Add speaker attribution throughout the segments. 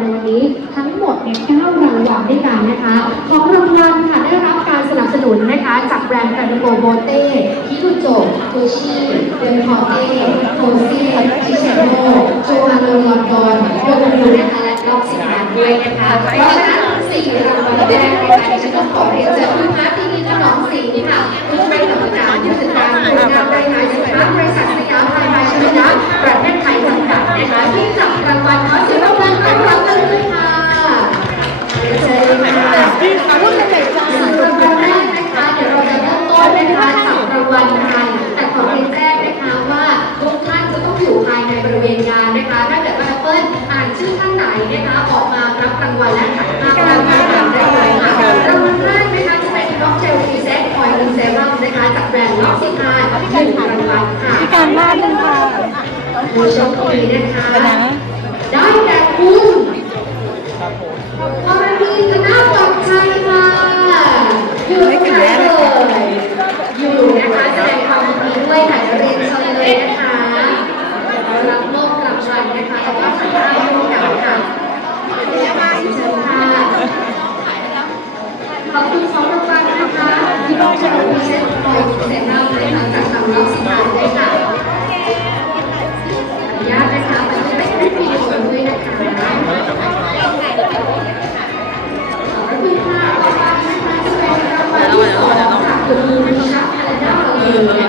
Speaker 1: ในวันนี้ทั้งหมดเนี่ย9รางวัลด้วยกันนะคะ ของรางวัลค่ะได้รับการสนับสนุนนะคะ จากแบรนด์การิโกโบเต้ฮิคุโจกูชิเดนพอเต้โทซี่ชิเชโนโจอาโนลอนดอนโดนูนะคะและล็อกสิบานด้วยนะคะ เพราะฉะนั้นสี่รางวัลแรกนะคะดิฉันต้องขอเรียนเชิญคุณมาร์ตินีถนอมศรีค่ะผู้ช่วยกรรมการผู้จัดการครงการรายงานสินค้า ผู้โชคดีนะคะ มิ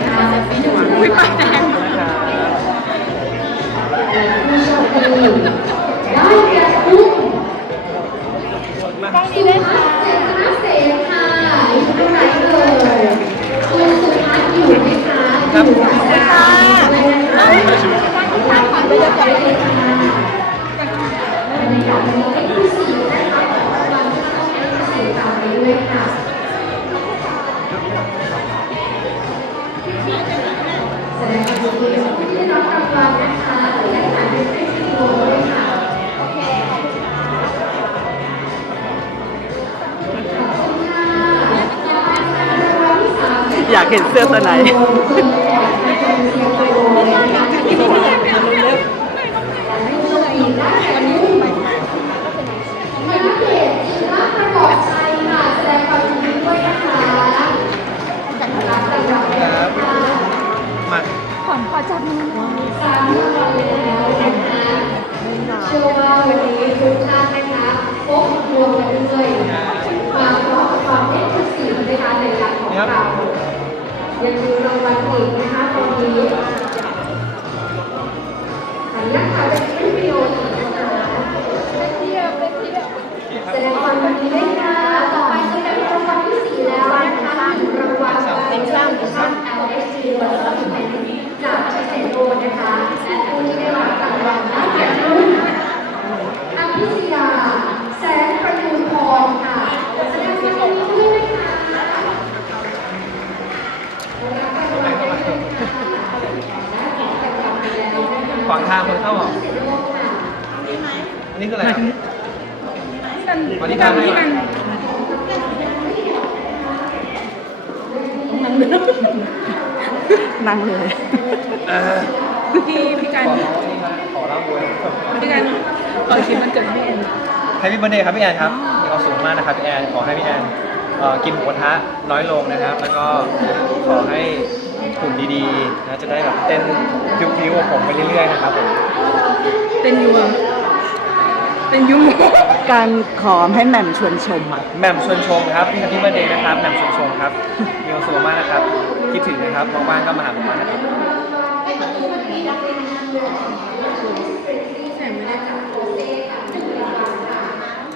Speaker 1: อยากเห็นเสื้อตัวไห
Speaker 2: น ยั
Speaker 1: งมีรางวัลอีกนะคะตอนนี้ วางทางคน
Speaker 3: เข้าออกอันนี้คืออะไรครับวันนี้ทางไหนวะ
Speaker 2: นั่งเลย
Speaker 3: เออ
Speaker 4: พี่พี่การ
Speaker 3: ขอนี่ครับขอเล่าด้วย
Speaker 4: พี่การขอคิดมันเกิดพี่แอน
Speaker 3: ให้พี่เบอร์เดย์ครับพี่แอนครับมีความสุขมากนะครับพี่แอน ขอให้พี่แอนเอ่อกินหมูกระทะน้อยลงนะครับ แล้วก็ขอให้ หุ่นดีๆนะจะได้แบบเต้นพิ้วๆกับผมไปเรื่อยๆนะครับผม
Speaker 4: เป็นยูอะเป็นยูโม
Speaker 2: การขอให้แหม่มชวนชมอะ
Speaker 3: แหม่มชวนชมครับพี่พี่เบอร์เดย์นะครับแหม่มชวนชมครับมีความสุขมากนะครับคิดถึงนะครับว่างๆก็มาหาผมมานะครับ
Speaker 4: แสงไม่ได้จับ
Speaker 3: ไหน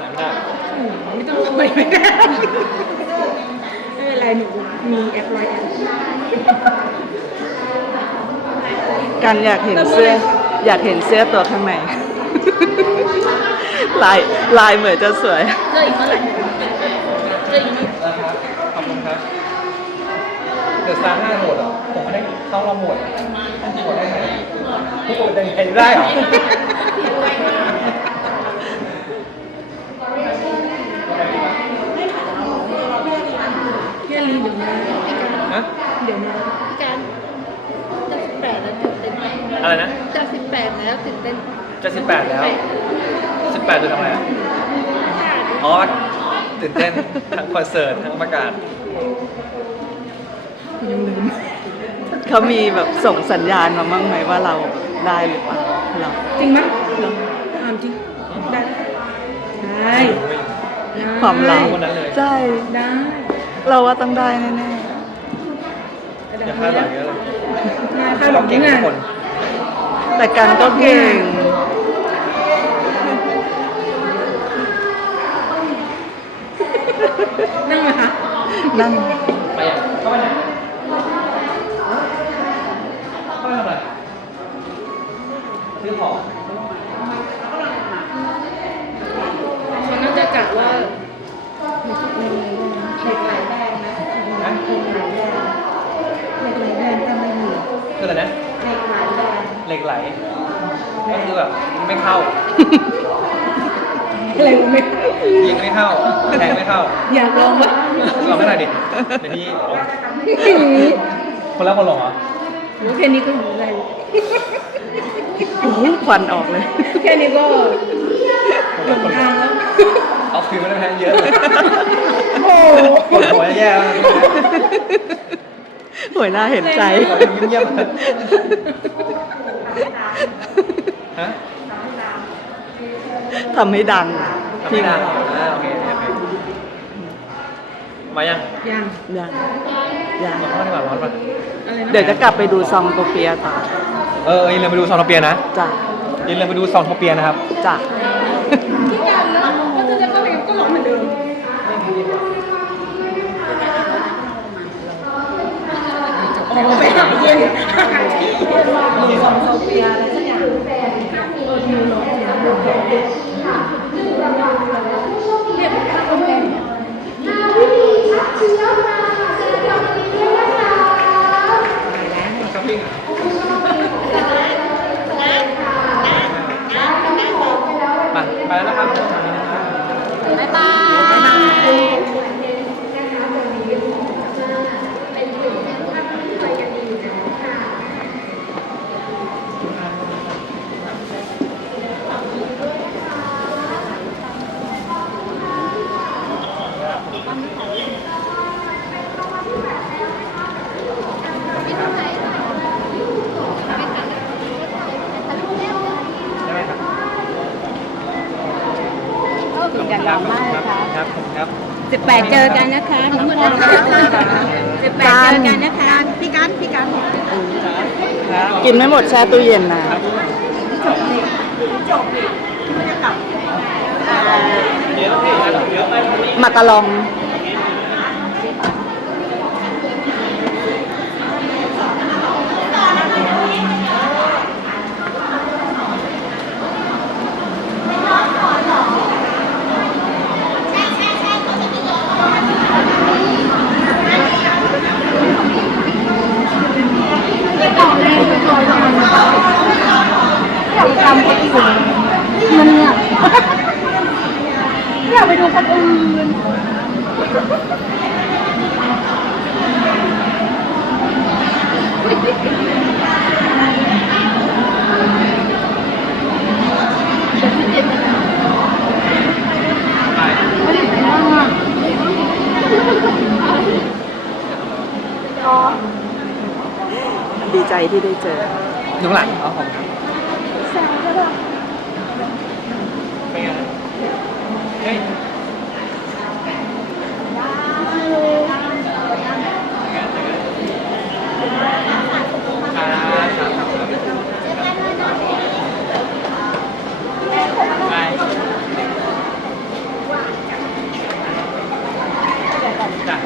Speaker 3: ไม่ได้
Speaker 4: ไม่ต้องไปไม่ได้ไม่ เป็นไรหนูมีแอปร้อยแอป
Speaker 2: การอยากเห็นเสื้อ อยากเห็นเสื้อตัวข้างใน ลายลายเหมือนจะสวย
Speaker 4: เจออีกเมื่อไหร่เจออีกเมื่อไหร่
Speaker 3: นะครับขอบคุณครับเดือดซาร์ห้าโหมดเหรอผมไม่ได้เข้ารอบโหมดอะโหมดได้ไหมโหมดยังไงได้เหรอ
Speaker 4: พี่แอนลีเดี๋ยวมา
Speaker 3: ฮะ
Speaker 4: เดี๋ยวมาพี่การจะสิบแปดแล้วตื่นเต้นไหม
Speaker 3: อะไรนะ
Speaker 4: จะสิบแปดแล้วตื่นเต้น
Speaker 3: จะสิบแปดแล้ว18จะทำอะไรอะอ๋อตื่นเต้นทั้งคอนเสิร์ตทั้งประกาศ
Speaker 2: เขามีแบบส่งสัญญาณมาบ้างไหมว่าเราได้หรือเปล่าเรา
Speaker 4: จริงไหมถามจริง ได้ได้ได้
Speaker 2: ความลับ
Speaker 3: คนนั้นเลย
Speaker 2: ใช่
Speaker 4: ได้
Speaker 2: เราว่าต้องได้แน่
Speaker 3: อย่า คาดหวังเยอะเลย
Speaker 4: งานคาดหวั
Speaker 3: เรา
Speaker 4: ง
Speaker 3: เก่ง
Speaker 4: งา
Speaker 3: ทุ
Speaker 4: น
Speaker 3: กคน
Speaker 2: ๆแต่กันก็เก่ง
Speaker 4: นั่งไหมคะ
Speaker 2: นั่ง
Speaker 3: คืออะไรนะเหล็กไหล ก็คือแบบไม่เข้า
Speaker 4: อะไรวะไม่
Speaker 3: ยิงไม่เข้า แทงไม่เข้า
Speaker 4: อยากลองปะ
Speaker 3: ลองให้หน่อยดิ เดี๋ยวพี่ลอง
Speaker 4: อย่างนี้
Speaker 3: คนละคนลงเหรอ
Speaker 4: โอ้แค่นี้ก็หูอะไร
Speaker 2: โอ้โหควันออกเลย
Speaker 4: แค่นี้ก็
Speaker 3: คน
Speaker 4: หล
Speaker 3: ละ
Speaker 4: ง
Speaker 3: คน
Speaker 4: ทางแล้ว
Speaker 3: เอาคืนไม่ได้แพ้เยอะเลย
Speaker 4: โอ้
Speaker 3: ปวดหัวแย่แล้ว
Speaker 2: หัวหน้าเห็นใจ
Speaker 3: เงียบๆฮะ
Speaker 2: ทำให้ดัง
Speaker 3: ทำไม่ได้อ่าโอเคโอเคมายัง
Speaker 4: ยัง
Speaker 2: ยังยัง
Speaker 3: มาเข้าดีกว่าร้อนป่ะ
Speaker 4: อะไรนะ
Speaker 2: เดี๋ยวจะกลับไปดูซองโตเปียต่อ
Speaker 3: เออเอออย่าลืมไปดูซองโทเปียนะ
Speaker 2: จ้ะ
Speaker 3: อย่าลืมไปดูซองโทเปียนะครับ
Speaker 2: จ้ะ
Speaker 4: ที่กันแล้วก็จะจะเข้าไปก็หลอกเหมือนเดิมออกไปหาเย็นหาที่เย็นสองโซเฟียอะไรสักอย่างเนี่ยถ้าคนแพงเนี่ย
Speaker 1: นาวิธีชักเชื้อมาแสดงความยินดีด้วยนะคะ
Speaker 3: ช้อปปิ้ง ไปไปแล้วนะครับ
Speaker 1: บ๊ายบาย อย่างเรามากเลยค่ะ
Speaker 3: ครับครับ
Speaker 4: สิบแปดเจอกันนะคะทั้งหมดสิบแปดเจอกันนะคะ พี่กันพี่กัน
Speaker 2: กินไม่หมดแช่ตู้เย็นนะ
Speaker 3: เดี๋ยวพี่เดี๋ยวไปวันนี้
Speaker 2: มากะลอง
Speaker 1: อยากทำคนอื่นมันเนี่ยอยากไปดูคนอื่น
Speaker 2: ดีใจที่ได้เจอ
Speaker 3: ดูข้างหลังเอาผมครับเป็นไงเฮ้ยครับครับครับไปจ้ะ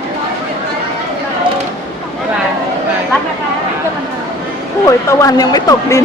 Speaker 3: บ๊ายบายบ๊ายบาย
Speaker 2: โอ้ย ตะวันยังไม่ตกดิน